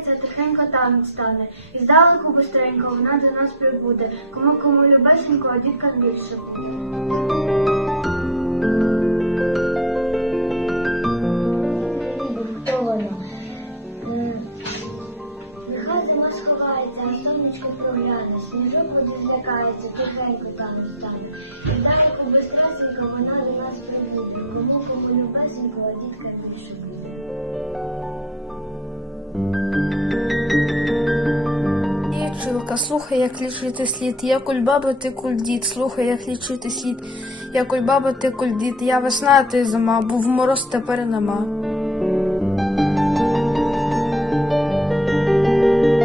злякається, тихенько тануть стане. І здалеку бистренько вона до нас прибуде. Кому кому любесенько, а діткам більше? Нехай зима сховається, а сонечко прогляне, сніжок воді злякається, тихенько там стане. І далеко безтрасенько вона до нас прибуде. Кому кому любесенько, а дітка більше буде. Дівчинка, слухай, як лічити слід. Я кульбаба, ти кульдіт. Слухай, як лічити слід. Я кульбаба, ти кульдіт. Я весна, а ти зима. Був мороз, тепер нема.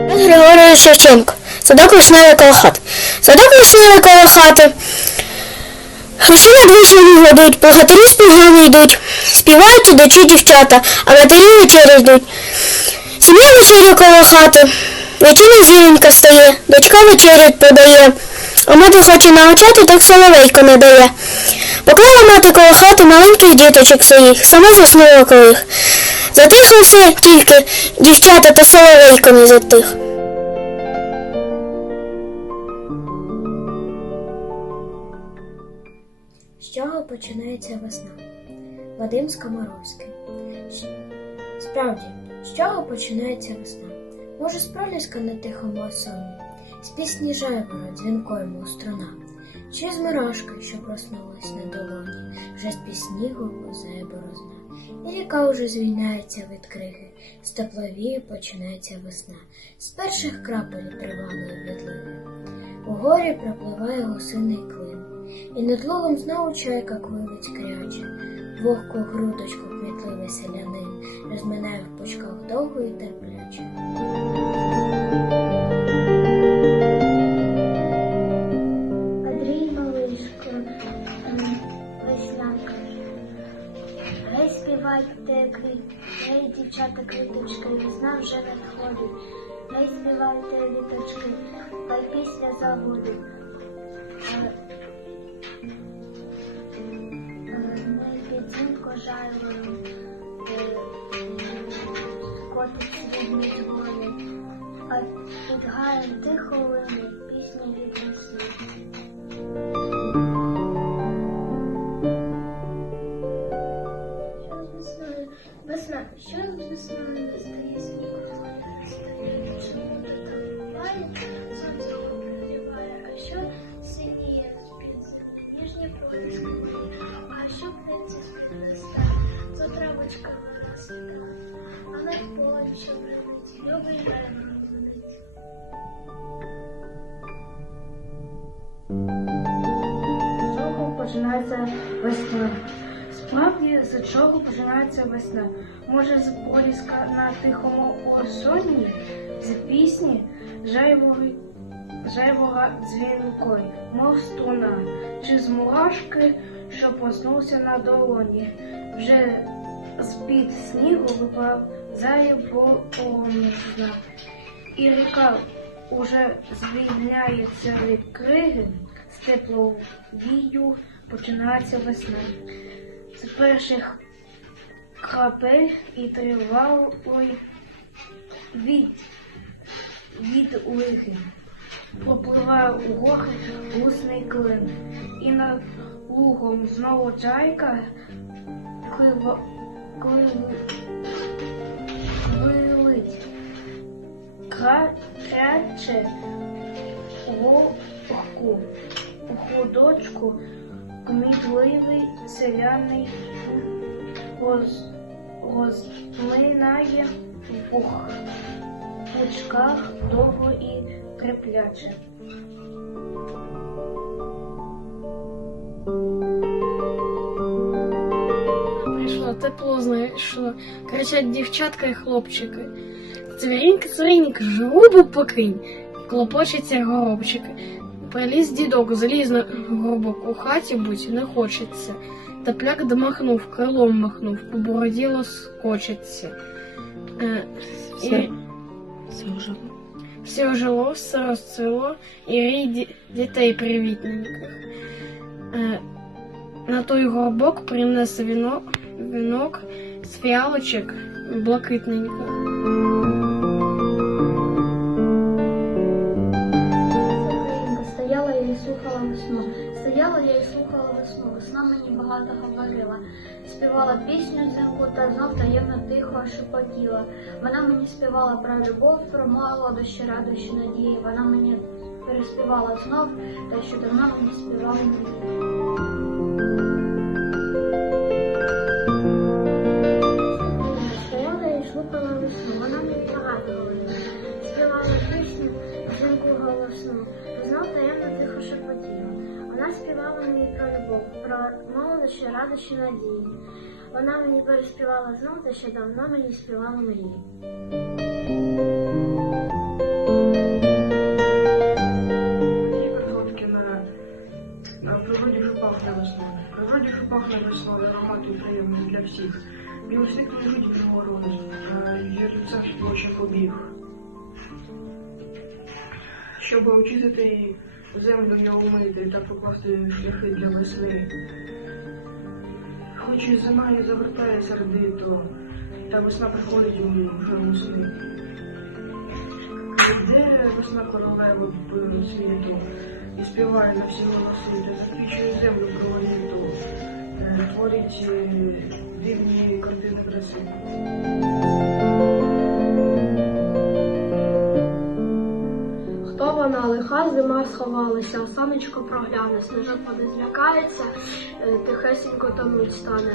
Григорій Шевченко. Садок вишневий коло хати. Садок вишневий коло хати. Гроші над вишнями гладуть, богатирі співгани йдуть. Співають ідучі дівчата, а матері вечері йдуть. Сім'я вечеря коло хати. Вечірня зіленька стає, дочка вечерю подає. А мати хоче навчати, так соловейко не дає. Поклала мати коло хати маленьких діточок своїх, сама заснула коло їх. Затихло все тільки дівчата та соловейко не затих. З чого починається весна? Вадим Скоморовський. Справді, з чого починається весна? Може, з проліска на тихому осоні, з пісні жайвора дзвінкою мов струна, чи з мурашки, що проснулась на долоні, вже з пісні ковзає борозна, і ріка уже звільняється від криги, з тепловії починається весна, з перших крапель тривалої відливи. У горі пропливає гусиний клин, і над лугом знову чайка квилить кряче. Вогку грудочку кмітливий селянин розминає в пучках довго і терпляче. Андрій Малишко, веснянка. Гей, співайте квіт, гей, дівчата квіточки, весна вже надходить. Гей, співайте віточки, та й пісня забудуть. То травочка вона світа, а над полем, що прилетить, любий гайно розумить. З чого починається весна? Справді, з чого починається весна? Може, з поліска на тихому осоні, з пісні жайвора дзвінкою, мов струна, чи з мурашки, що проснувся на долоні, вже з-під снігу виповзає полум'я, і ріка уже звільняється від криги, з тепловію починається весна. З перших крапель і тривалої від, від лиги. Пропливає у гори гусний клин, і над лугом знову чайка вилить. Кряче вогку у худочку кмітливий селяний роз, розминає в пух, пучках довго і трепляче. Прийшло тепло, знайшло, кричать дівчатка і хлопчики. Цвірінька, цвірінька, жрубу покинь, клопочеться горобчики. Приліз дідок, заліз на горбок, у хаті будь не хочеться. Тепляк домахнув, крилом махнув, по бороді лоскочеться. Е, і... Все ожило, все розцвело, і рій ді- дітей привітненьких. Е, на той горбок принес вінок, вінок з фіалочок блакитненька. Українка, стояла я і слухала весну. Стояла я і слухала весну. Весна мені багато говорила. Співала пісню зимку та знов таємно тихо шепотіла. Вона мені співала про любов, про молодощі, радощі, надії. Вона мені переспівала знов, та що давно мені співала мені. Вона співала мені про любов, про молодощі, радощі, надії. Вона мені переспівала знов те, що давно мені співала мрії. Мені приходки на, на природі вже пахне. В аромати приємні для всіх. Білий сніг лежить побіг. Щоб очистити землю не умити та покласти шляхи для весни. Хоч і зима і завертає сердито, та весна приходить вже весни. Йде весна королева по світу і співає на всі голоси, та заквічує землю проваліту, творить е, дивні картини краси. Лиха зима сховалася, а прогляне, снежок води злякається, е, тихесенько тонуть стане.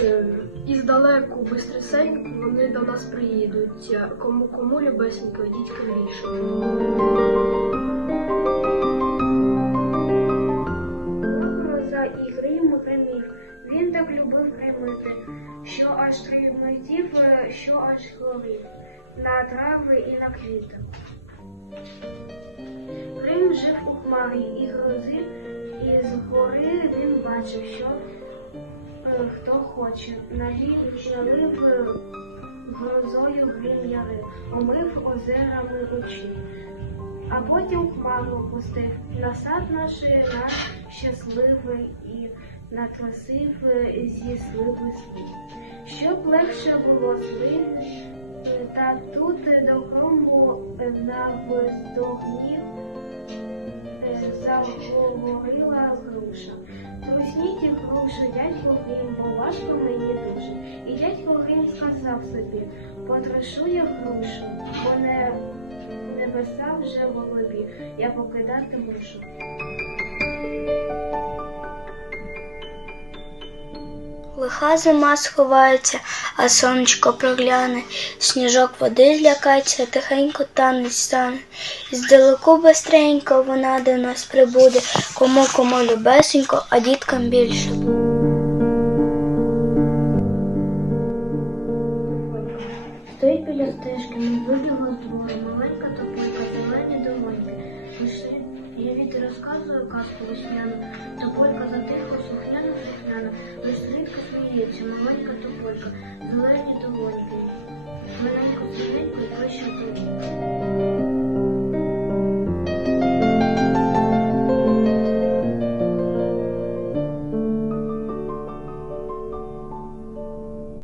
Е, І здалеку, бистресенько вони до нас приїдуть. Е, Кому кому любесенько, йдіть кривіше. Гроза і грим гримів. Він так любив гримити, що аж тремтів, що аж горів на трави і на квіти. Грим жив у хмарі і грози, і з гори він бачив, що е, хто хоче. Налив, налив е, грозою грим яри, омив озерами очі. А потім хмару опустив на сад наш наш щасливий і натрасив зі сливи світ. Щоб легше було спити, та тут догрому навздогнів заговорила груша. Трусніть і груша, дядько Грім, бо важко мені дуже. І дядько Грім сказав собі, потрошу я грушу, бо не небеса вже голубі, я покидати мушу. Лиха зима сховається, а сонечко прогляне, сніжок води злякається, тихенько танець стане. Здалеку бистренько вона до нас прибуде, кому кому любесенько, а діткам більше. Стоїть біля стежки, невидного з двору, маленька тополя, зелені домоньки. Пиши, я вітер розказує казку весняну, тополька сміється, мамонька тупонька, з маленькою долонькою. Маленьку ціненьку і прощу тобі.